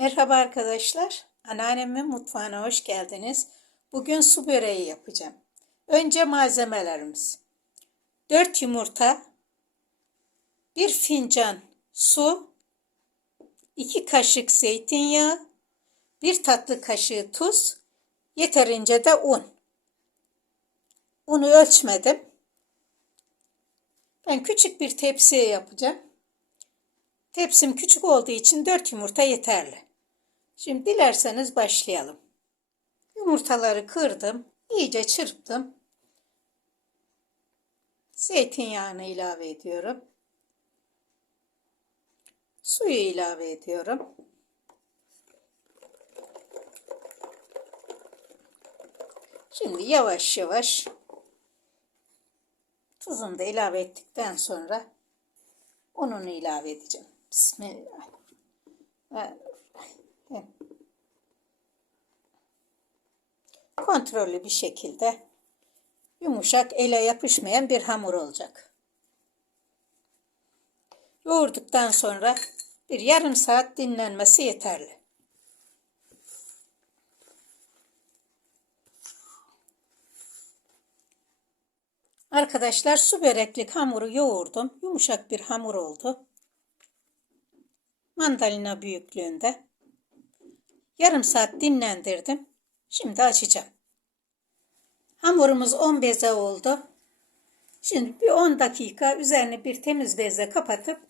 Merhaba arkadaşlar. Anneannemin mutfağına hoş geldiniz. Bugün su böreği yapacağım. Önce malzemelerimiz. 4 yumurta, 1 fincan su, 2 kaşık zeytinyağı, 1 tatlı kaşığı tuz, yeterince de un. Unu ölçmedim. Ben küçük bir tepsiye yapacağım. Tepsim küçük olduğu için 4 yumurta yeterli. Şimdi dilerseniz başlayalım. Yumurtaları kırdım, iyice çırptım. Zeytinyağını ilave ediyorum. Suyu ilave ediyorum. Şimdi yavaş yavaş tuzunu da ilave ettikten sonra ununu ilave edeceğim. Bismillahirrahmanirrahim. Kontrollü bir şekilde yumuşak ele yapışmayan bir hamur olacak. Yoğurduktan sonra bir yarım saat dinlenmesi yeterli. Arkadaşlar su böreklik hamuru yoğurdum. Yumuşak bir hamur oldu. Mandalina büyüklüğünde. Yarım saat dinlendirdim. Şimdi açacağım. Hamurumuz 10 beze oldu. Şimdi bir 10 dakika üzerine bir temiz bezle kapatıp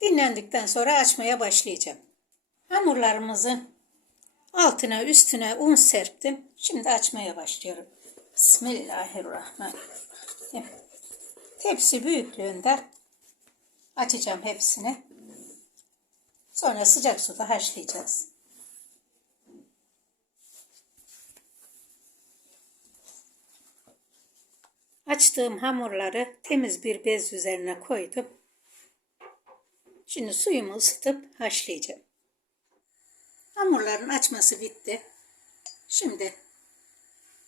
dinlendikten sonra açmaya başlayacağım. Hamurlarımızın altına üstüne un serptim. Şimdi açmaya başlıyorum. Bismillahirrahmanirrahim. Tepsi büyüklüğünde açacağım hepsini. Sonra sıcak suda haşlayacağız. Açtığım hamurları temiz bir bez üzerine koydum. Şimdi suyumu ısıtıp haşlayacağım. Hamurların açması bitti. Şimdi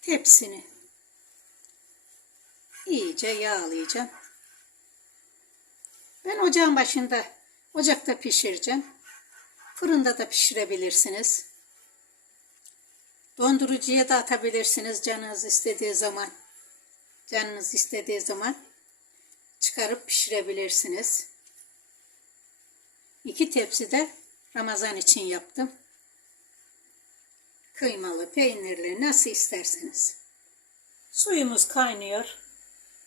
tepsini iyice yağlayacağım. Ben ocağın başında ocakta pişireceğim. Fırında da pişirebilirsiniz. Dondurucuya da atabilirsiniz canınız istediği zaman. Canınız istediği zaman çıkarıp pişirebilirsiniz. İki tepsi de Ramazan için yaptım. Kıymalı, peynirli nasıl isterseniz. Suyumuz kaynıyor.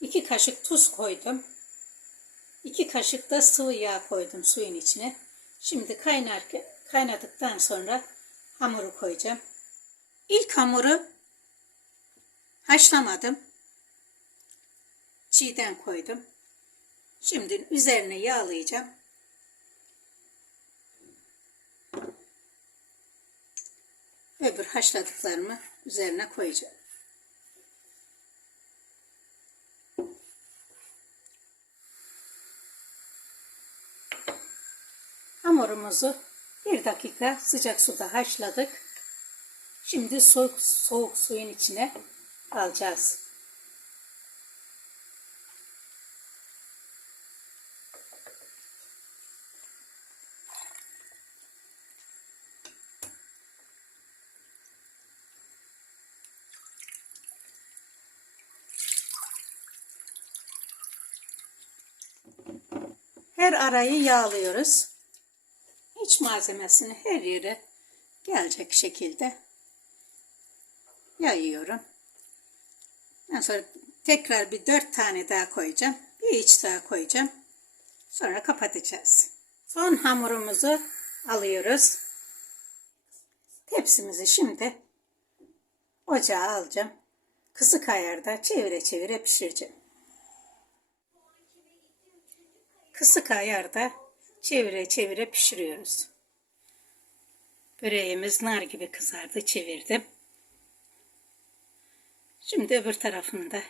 2 kaşık tuz koydum. 2 kaşık da sıvı yağ koydum suyun içine. Şimdi kaynarken kaynadıktan sonra hamuru koyacağım. İlk hamuru haşlamadım. Çiğden koydum. Şimdi üzerine yağlayacağım. Öbür haşladıklarımı üzerine koyacağım. Hamurumuzu bir dakika sıcak suda haşladık. Şimdi soğuk, soğuk suyun içine alacağız. Her arayı yağlıyoruz. İç malzemesini her yere gelecek şekilde yayıyorum. Ondan sonra tekrar bir dört tane daha koyacağım. Bir iç daha koyacağım. Sonra kapatacağız. Son hamurumuzu alıyoruz. Tepsimizi şimdi ocağa alacağım. Kısık ayarda çevire çevire pişireceğim. Kısık ayarda çevire çevire pişiriyoruz. Böreğimiz nar gibi kızardı. Çevirdim. Şimdi öbür tarafını da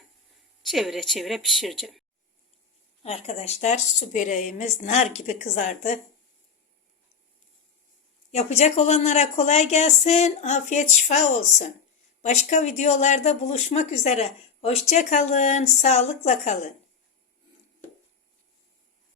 çevire çevire pişireceğim. Arkadaşlar su böreğimiz nar gibi kızardı. Yapacak olanlara kolay gelsin. Afiyet şifa olsun. Başka videolarda buluşmak üzere. Hoşça kalın. Sağlıkla kalın.